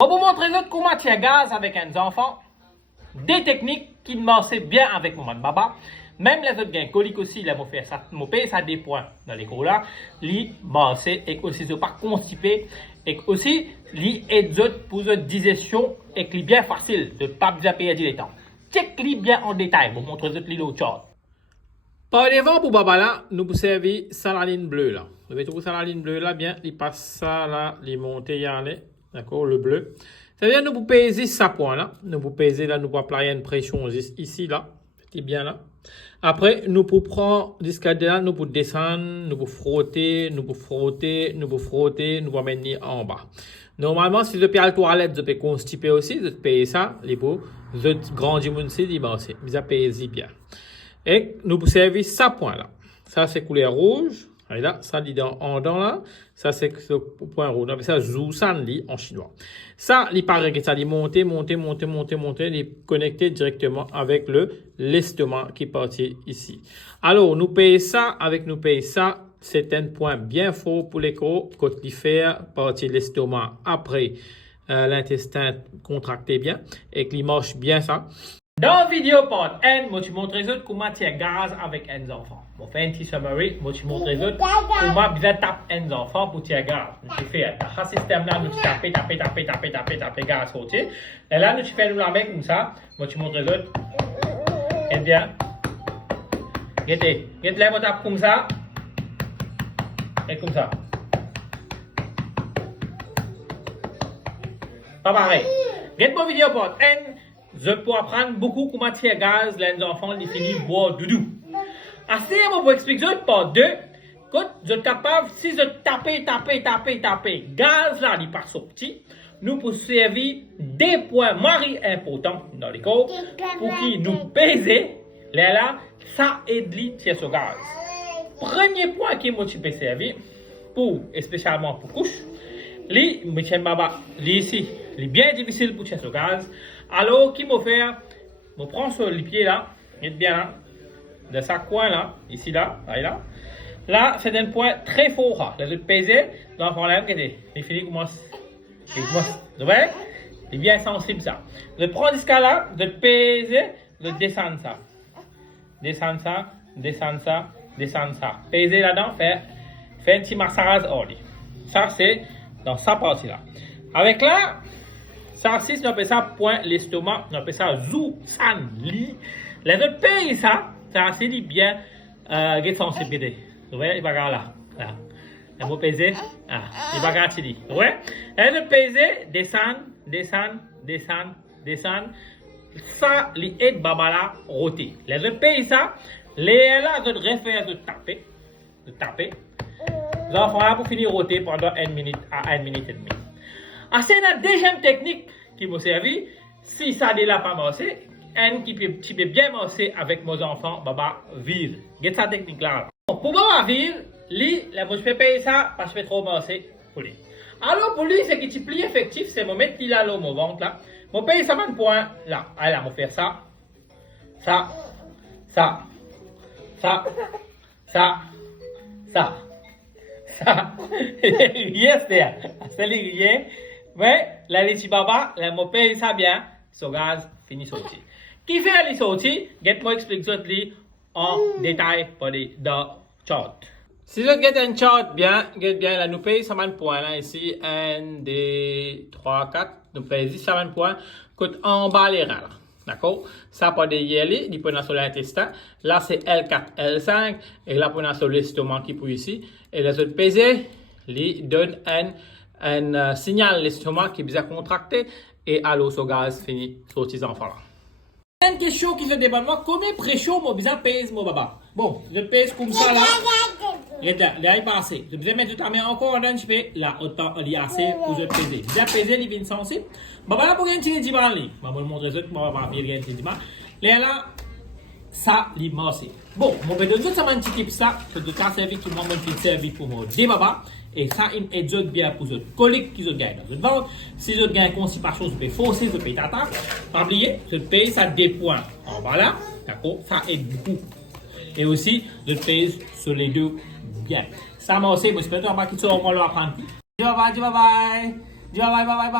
On va vous montrer comment tirer gaz avec un enfant. Des techniques qui marchent bien avec mon baba. Même les autres gains coliques aussi, là, mon père, ça des points dans les cours là. Li marche et aussi ne pas constipé. Et aussi, li aide pour la digestion et qui bien facile de ne pas bien perdre le temps. Check li bien en détail. Vous montrer l'autre chart. Par devant pour baba là, nous pour servir saladine bleue là. Vous avez trouvé saladine bleue là, bien, il passe ça là, il monte, il y en est. D'accord, le bleu. C'est-à-dire, nous pour peser ça point là. Nous pour peser là, nous pour appliquer une pression ici là. Petit bien là. Après, nous pour prendre jusqu'à là, nous pour descendre, nous pour frotter, nous pour frotter, nous pour frotter, nous pour mettre en bas. Normalement, si vous avez la toilette, vous pouvez constiper aussi, vous pouvez ça, les beaux, vous avez grandi mon site, vous avez payé bien. Et nous pour servir ça point là. Ça, c'est couleur rouge. Et là, ça dit en dans là, ça c'est le point rouge. Donc ça, Zousan dit en chinois. Ça, il paraît que ça dit monter, il est connecté directement avec l'estomac qui est parti ici. Alors, nous payons ça, c'est un point bien fort pour l'écho, quand il fait partir l'estomac après l'intestin contracté bien, et qu'il marche bien ça. Dans la vidéo part 1, je vais te montrer comment tirer gaz avec un enfant. Je vais faire un petit summary, je vais te montrer comment bien taper un enfant pour tirer gaz. Nous fais dans ce système là, nous taper gaz sortir. Et là, nous fais nous la main comme ça. Je vais te montrer et bien. Regardez, là, je tape comme ça. Et comme ça. Pas pareil. Regarde mon vidéo part 1. Je peux apprendre beaucoup comment tirer gaz les enfants qui finissent boire doudou. Assez, je vais expliquer par deux. Quand je suis capable, si je taper, gaz là, il pas sorti, nous pouvons servir des points mari importants dans les corps pour qui nous peser, là, ça aide à tirer ce gaz. Premier point qui m'a servir, spécialement pour couche, ici, c'est bien difficile pour tirer ce gaz. Alors, qui m'a fait, je prends sur les pieds là, et bien là, de ce coin là, ici là, là. Là, c'est un point très fort. Là, je vais peser, l'enfant là, les filles commencent, vous voyez, il est bien sensible ça. Je prends jusqu'à là, je peser, je descends ça. Descends ça. Peser là-dedans, faire un petit massage au lit. Ça, c'est dans sa partie là. Avec là, ça, si on appelle ça point l'estomac, on appelle ça Zousan li. Les autres pays, ça c'est bien sensibilité. Vous voyez, il va là. Le mot peser, il va ici. Vous voyez? Les autres peser, descend. Ça, les aide babala roter. Les autres pays, ça, les là, ils réfèrent de taper. L'enfant là pour finir roter pendant 1 minute à 1 minute et demie. C'est la deuxième technique qui m'a servi. Si ça n'est pas marché, un qui peut bien marcher avec mes enfants, baba vire. Get cette technique là. Pour baba vire, je peux payer ça parce que je fais trop marcher pour lui. Alors pour lui, c'est qui est plus effectif, c'est de mettre il là mon ventre là. Je paye ça 20 points là. Alors, je vais faire ça. Yes, there. C'est rien. Mais la litchi baba, la mo paye ça bien, ce gaz finit sorti. Qui fait les sorties, get-moi expliquer en détail pour les dans chart. Si je get un chart bien, là nous paye 100 points là ici 1 2 3 4, nous paye 100 points coûte en bas les rangs. D'accord? Ça pas de yéli, il peut sur l'intestin. Là c'est L4, L5 et là pour sur l'estomac qui pour ici et les autres pesées, lui donne un signal l'estomac qui est bien contracté et alors ce gaz finit sur ces enfants là. Une question qui se demande moi combien pression moi bien pèse mon baba. Bon, je pèse comme ça là. Là il passe. Je vais mettre ta main encore un petit peu là autant il y a assez pour je peser. Bien peser il vient sensible. Baba là pour gagner tirer 10 balles li. Je vais vous montrer ça moi va bien gagner 10 balles. Là ça il marche. Bon, je vais donner ça un petit tip ça que de cas servir qui moi même fait servir pour moi des baba. Et ça, il aide bien pour les coliques qui gagnent dans le ventre. Si vous gagnez constipation, vous pouvez forcer, vous pouvez tata. Pas oublier, vous payez ça des points en bas là. D'accord? Ça aide beaucoup. Et aussi, vous payez sur les deux bien. Ça m'a aussi, je peux te remarquer que ça, on va l'apprendre. Bye bye.